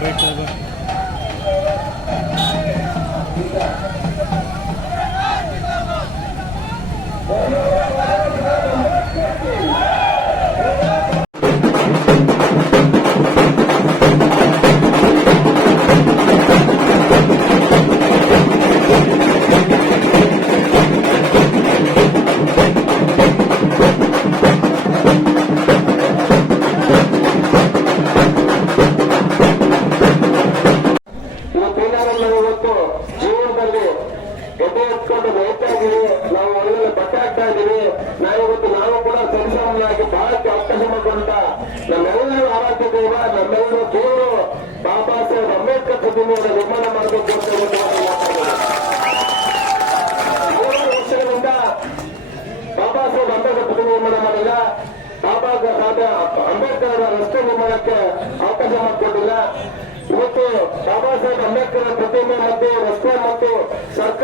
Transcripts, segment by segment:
बैठ ಒಳ್ಳೊಳ್ಳೆ ಇದ್ದೀವಿ. ಇದೀವಿ ನಾವು ಕೂಡ ಸರಿಸಾಮಾನ್ಯವಾಗಿ ಬಹಳಕ್ಕೆ ಅವಕಾಶ ಮಾಡಿಕೊಂಡ ನಮ್ಮೆಲ್ಲರೂ ಆರಾಧ್ಯ ದೈವ ನಮ್ಮೆಲ್ಲರೂ ದೇವರು ಬಾಬಾ ಸಾಹೇಬ್ ಅಂಬೇಡ್ಕರ್ ಪ್ರತಿಮೆಯನ್ನು ನಿರ್ಮಾಣ ಮಾಡಬೇಕು ಅಂತ. ಮೂರು ವರ್ಷಗಳಿಂದ ಬಾಬಾ ಸಾಹೇಬ್ ಅಂಬೇಡ್ಕರ್ ಪ್ರತಿಮೆ ನಿರ್ಮಾಣ ಮಾಡಿಲ್ಲ. ಬಾಬಾ ಸಾಹೇಬ್ ಅಂಬೇಡ್ಕರ್ ಅವರ ರಸ್ತೆ ನಿರ್ಮಾಣಕ್ಕೆ ಅವಕಾಶ ಮಾಡಿಕೊಂಡಿಲ್ಲ ಇವತ್ತು ಬಾಬಾ ಸಾಹೇಬ್ ಅಂಬೇಡ್ಕರ್ ಪ್ರತಿಮೆ ಮತ್ತು ರಸ್ತೆ ಮತ್ತು ಸರ್ಕಲ್ಗೆ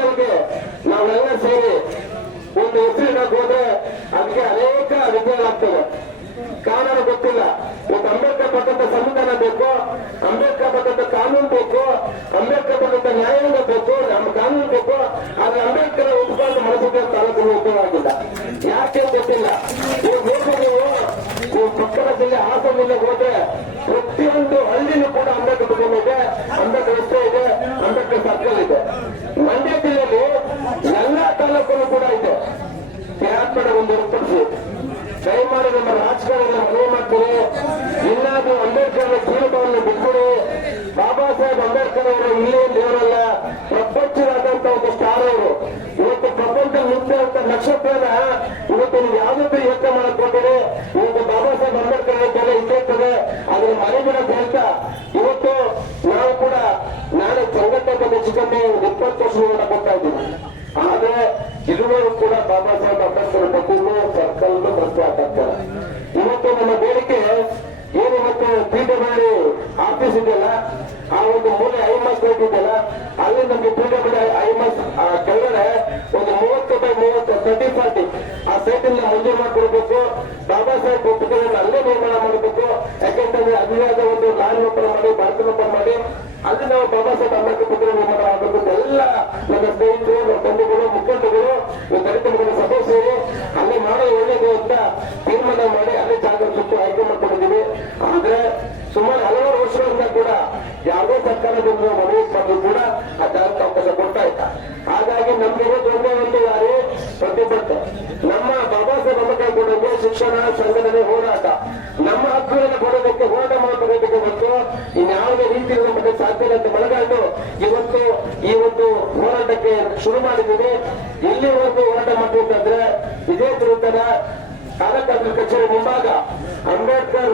ಕಾನೂನು ಗೊತ್ತಿಲ್ಲ. ಇವತ್ತು ಅಂಬೇಡ್ಕರ್ ಪಟ್ಟಂತ ಸಂವಿಧಾನ ಬೇಕು, ಅಂಬೇಡ್ಕರ್ ಪಟ್ಟಂತ ಕಾನೂನು ಬೇಕು, ಅಂಬೇಡ್ಕರ್ ಪಟ್ಟಂತ ನ್ಯಾಯಾಂಗ ಬೇಕು, ನಮ್ಮ ಕಾನೂನು ಬೇಕು, ಆದ್ರೆ ಅಂಬೇಡ್ಕರ್ ಉತ್ಪಾದನೆ ಮನಸ್ಸಿಗೆ ತಾಲೂಕು ಉಪಯೋಗ ಆಗಿಲ್ಲ. ಯಾಕೆ ಗೊತ್ತಿಲ್ಲ? ನೀವು ಬೇಕು ನೀವು ಪಕ್ಕದ ಜಿಲ್ಲೆ ಹೋದ್ರೆ ಪ್ರತಿಯೊಂದು ಹಳ್ಳಿನೂ ಕೂಡ ಅಂಬೇಡ್ಕರ್ ಕುಟುಂಬ ಇದೆ. ಅಂಬೇಡ್ಕರ್ ರಸ್ತೆ ಇದೆ, ಅಂಬೇಡ್ಕರ್ ಸರ್ಕಲ್ ಇದೆ. ಮಂಡ್ಯ ಜಿಲ್ಲೆಯಲ್ಲಿ ಎಲ್ಲಾ ತಾಲೂಕಲ್ಲೂ ಕೂಡ ಇದೆ. ಕ್ಯಾಪ್ಟರ್ ಒಂದು ಏರ್ಪಡಿಸಿ ಕೊಡ್ತಾ ಇದ್ದೀವಿ ಆದ್ರೆ ಇದುವರೆಗೂ ಕೂಡ ಬಾಬಾ ಸಾಹೇಬ್ ಅಂಬೇಡ್ಕರ್ ಪ್ರತಿಮೆ ಸರ್ಕಲ್ ಮತ್ತೆ ಹಾಕ್ತಾರೆ ಇವತ್ತು ನಮ್ಮ ಬೇಡಿಕೆ ಏನು ಇವತ್ತು ಪೀಠಬಳ್ಳಿ ಆಫೀಸ್ ಇದೆಯಲ್ಲ? ಆ ಒಂದು ಮೂಲೆ ಐಮಸ್ ಗೇಟ್ ಇದೆಯಲ್ಲ ಅಲ್ಲಿ ನಮ್ಗೆ ಮಾಡಿ ಐಮಸ್ ಕೆಳಗಡೆ ಒಂದು ಮೂವತ್ತು ಬೈ ಮೂವತ್ತು ತರ್ಟಿ ಫಾರ್ಟಿ ಅಲ್ಲಿ ನಾವು ಬಾಬಾ ಸಾಹೇಬ್ ಅಂಬೇಡ್ಕರ್ ಅಂತ ಎಲ್ಲ ನನ್ನ ಸ್ನೇಹಿತರು ಬಂಧುಗಳು ಮುಖಂಡಗಳು ಈ ದಲಿತ ಅಲ್ಲಿ ಮಾಡೋ ಒಳ್ಳೇದು ಅಂತ ತೀರ್ಮಾನ ಮಾಡಿ ಅಲ್ಲಿ ಜಾಗ ಸುತ್ತು ಆಯ್ಕೆ ಮಾಡ್ಕೊಂಡಿದ್ದೀವಿ. ಆದ್ರೆ ಸುಮಾರು ಹಲವಾರು ವರ್ಷಗಳಿಂದ ಕೂಡ ಯಾವುದೇ ಸರ್ಕಾರದಿಂದ ಮನವಿ ಮಾಡಿದ್ರು ಕೂಡ ಆ ಜಾಗಕ್ಕೆ ಅವಕಾಶ ಕೊಡ್ತಾ ಇತ್ತ ಹಾಗಾಗಿ ನಮ್ಗೆ ದೊಡ್ಡ ಒಂದೇ ಯಾರು ಪ್ರತಿಭಟನೆ. ನಮ್ಮ ಬಾಬಾ ಸಾಹೇಬ್ ಅಂಬೇಡ್ಕರ್ ಶಿಕ್ಷಣ, ಸಂಘಟನೆ ಹೋರಾಟ, ನಮ್ಮ ಹಕ್ಕುಗಳನ್ನು ಅಂತ ಮನಗಂಡು ಇವತ್ತು ಈ ಒಂದು ಹೋರಾಟಕ್ಕೆ ಶುರು ಮಾಡಿದ್ದೀವಿ. ಎಲ್ಲಿವರೆಗೂ ಹೋರಾಟ ಮಾಡ್ಬೇಕಂದ್ರೆ ವಿರುದ್ಧದ ಕಾರ್ಯಕರ್ತರ ಕಚೇರಿ ಮುಂಭಾಗ ಅಂಬೇಡ್ಕರ್